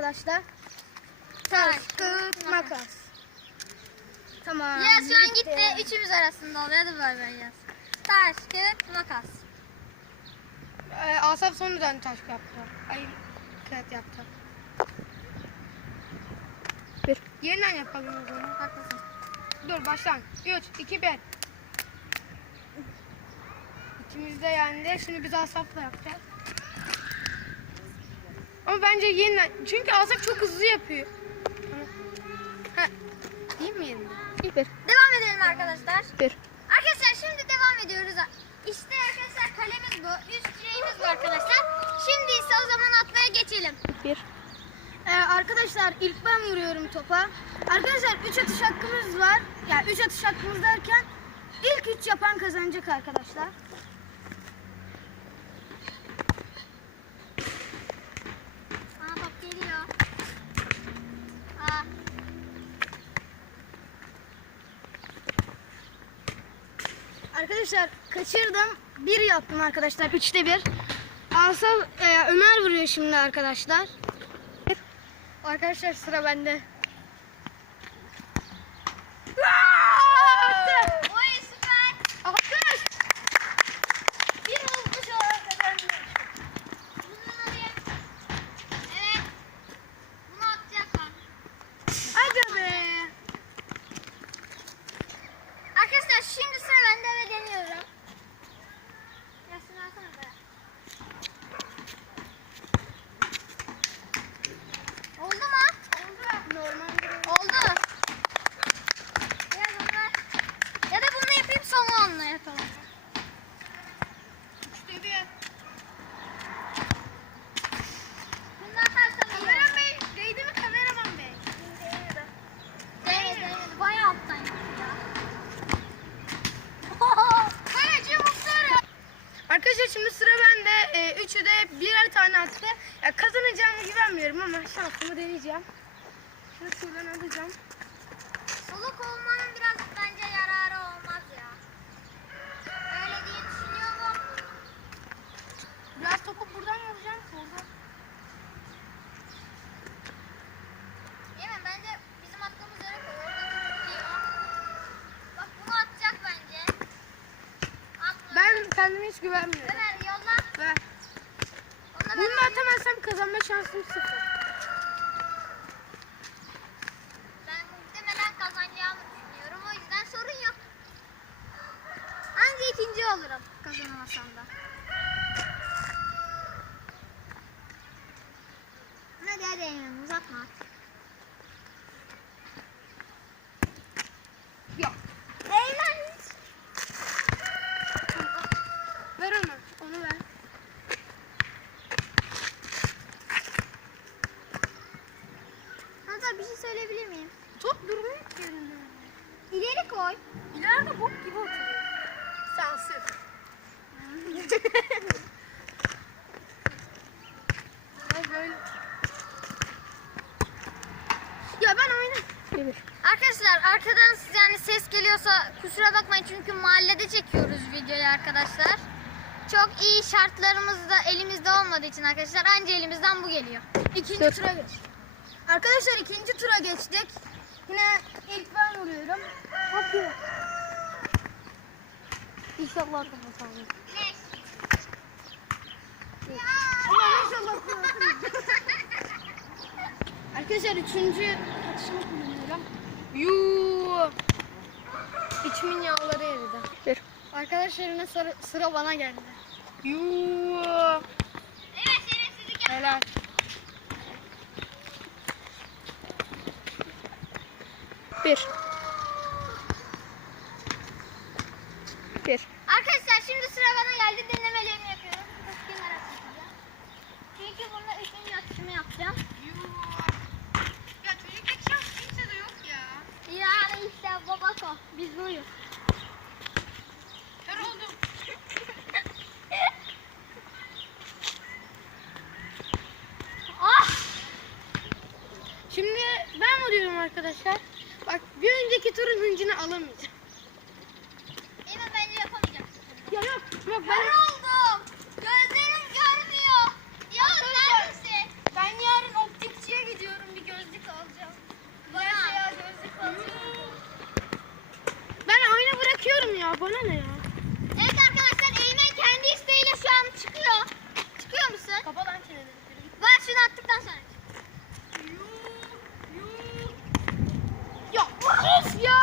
arkadaşlar. Taş, kağıt, makas. Tamam. Ya şu an gitti. Üçümüz arasında oluyor. Hadi bay bay yaz. Taş, kağıt, makas. Ee, Asaf sonradan taş yaptı. Ay kağıt yaptı. Bir. Yeniden yapalım o zaman. Haklısın. Dur baştan. 3, 2, 1. İkimiz de yendi. Şimdi biz Asaf'la yapacağız. Ama bence yeniden. Çünkü Asaf çok hızlı yapıyor. Ha. Değil mi yeniden? Bir, bir, Devam edelim arkadaşlar. bir. Arkadaşlar şimdi devam ediyoruz. İşte arkadaşlar kalemiz bu. Üst direğimiz bu arkadaşlar. Şimdi ise o zaman atmaya geçelim. Bir. Ee, arkadaşlar ilk ben vuruyorum topa. Arkadaşlar 3 atış hakkımız var. Yani 3 atış hakkımız derken ilk 3 yapan kazanacak arkadaşlar. Arkadaşlar kaçırdım. Bir yaptım arkadaşlar. Üçte bir. Asal e, Ömer vuruyor şimdi arkadaşlar. Arkadaşlar sıra bende. Oy süper. Alkış. Bir olmuş olarak kazandık. Bunu alayım. Evet. Bunu atacaklar. Hadi be. Arkadaşlar şimdi sıra bende ve deniyorum. Yasin alsana be. Oldu mu? Oldu. Normal. Oldu. Biraz onlar. Ya da bunu yapayım sonra onunla yapalım. Üçte bir. Bunu da atarsan olur. Kameraman bey. Değdi mi kameraman bey? Değmedi. Değmedi. Bayağı alttan yaptı ya. Kaleci muhtarı. Arkadaşlar şimdi sıra bende. Ee, üçü de birer tane attı. Ya kazanacağımı güvenmiyorum ama şansımı deneyeceğim. Şunu şuradan alacağım. Soluk olmanın biraz bence yararı olmaz ya. Öyle diye düşünüyorum. Biraz topu buradan vuracağım. Soldan. Değil mi? Bence bizim attığımız yere koy. Orada tutuyor. Bak bunu atacak bence. Atma. Ben kendime hiç güvenmiyorum. Ömer yolla. Ver. Bunu atamazsam kazanma şansım sıfır. ben muhtemelen kazanacağımı düşünüyorum. O yüzden sorun yok. Anca ikinci olurum kazanmasam da. Hadi hadi Eymen uzatma. Yok. Eymen. Ver onu. Onu ver. Hatta bir şey söyleyebilir miyim? Top durmuyor ki yerinde. İleri koy. İleride bok gibi oturuyor. Sansür. Ay böyle. Ya ben oynayayım. Bir, bir. Arkadaşlar arkadan yani ses geliyorsa kusura bakmayın çünkü mahallede çekiyoruz videoyu arkadaşlar. Çok iyi şartlarımız da elimizde olmadığı için arkadaşlar anca elimizden bu geliyor. İkinci Dört. tura geç. Arkadaşlar ikinci tura geçtik. Yine ilk ben vuruyorum. Hadi. İnşallah kapatalım. Arkadaşlar üçüncü atışımı kullanıyorum. Yuu. İçimin yağları eridi. Bir. Arkadaşlar yine sıra, sıra bana geldi. Yuu. Evet şerefsizlik yap. Helal. Bir. Bir. Arkadaşlar şimdi sıra bana geldi denemelerimi yapıyorum. Çünkü bunda üçüncü atışımı yapacağım. Ya çocuktaki şans kimse de yok ya. Yani işte babako. Biz buyuz. Kör oldum. Ah! Şimdi ben vuruyorum arkadaşlar. Bak bir önceki turun hıncını alamayacağım. Eymen bence yapamayacaksın. Ya yok yok ben oldum. Gözlerim görmüyor. Ya neredesin? ben yarın optikçiye bana ne ya? Evet arkadaşlar Eymen kendi isteğiyle şu an çıkıyor. Çıkıyor musun? Kapa lan çeneni. Ver şunu attıktan sonra. Ya of ya.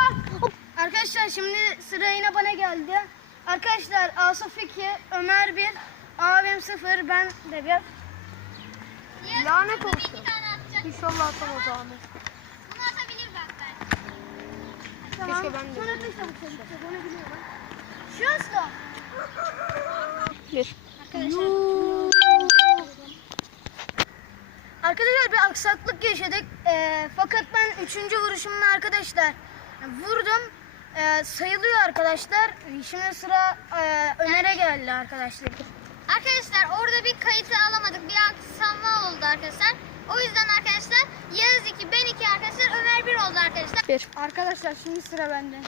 Arkadaşlar şimdi sıra yine bana geldi. Arkadaşlar Asaf 2, Ömer 1, abim 0, ben de 1. Diğer Lanet olsun. Bir iki tane atacak. İnşallah atamaz Ahmet. Bunu atabilir bak belki. Tamam. Keşke ben de- Sonra onu biliyorum. Bir. Arkadaşlar bir aksaklık yaşadık. Ee, fakat ben üçüncü vuruşumla arkadaşlar vurdum. Sayılıyor arkadaşlar. Şimdi sıra e, Ömer'e geldi arkadaşlar. Arkadaşlar orada bir kayıtı alamadık. Bir aksama oldu arkadaşlar. O yüzden arkadaşlar Yağız 2, ben 2 arkadaşlar, Ömer 1 oldu arkadaşlar. Bir. Arkadaşlar şimdi sıra bende.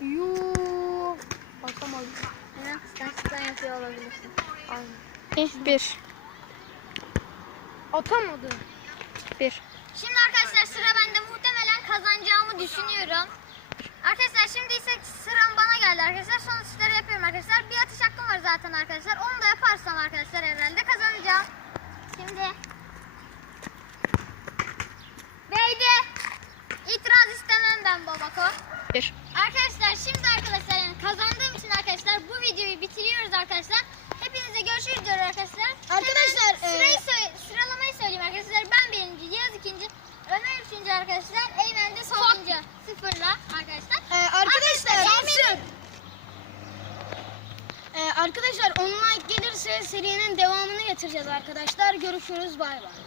Yuu. Atamadım. Aynen, sen yapıyor olabilirsin. Aynen. Bir. Atamadı. Bir. Şimdi arkadaşlar sıra bende. Muhtemelen kazanacağımı düşünüyorum. Arkadaşlar şimdi ise sıram bana geldi arkadaşlar. Son atışları yapıyorum arkadaşlar. Bir atış hakkım var zaten arkadaşlar. Onu da yaparsam arkadaşlar herhalde kazanacağım. Şimdi. Beydi. İtiraz istemem ben Babako. Bir. Arkadaşlar şimdi arkadaşlar yani kazandığım için arkadaşlar bu videoyu bitiriyoruz arkadaşlar. Hepinize görüşürüz diyor arkadaşlar. Arkadaşlar, Hemen sırayı e, sö- sıralamayı söyleyeyim arkadaşlar. Ben birinci, Yağız ikinci, Ömer üçüncü arkadaşlar. Eymen de sonuncu. Sıfırla arkadaşlar. Ee, arkadaşlar Arkadaşlar, Eymen- Ee, arkadaşlar 10 like gelirse serinin devamını getireceğiz arkadaşlar. Görüşürüz bay bay.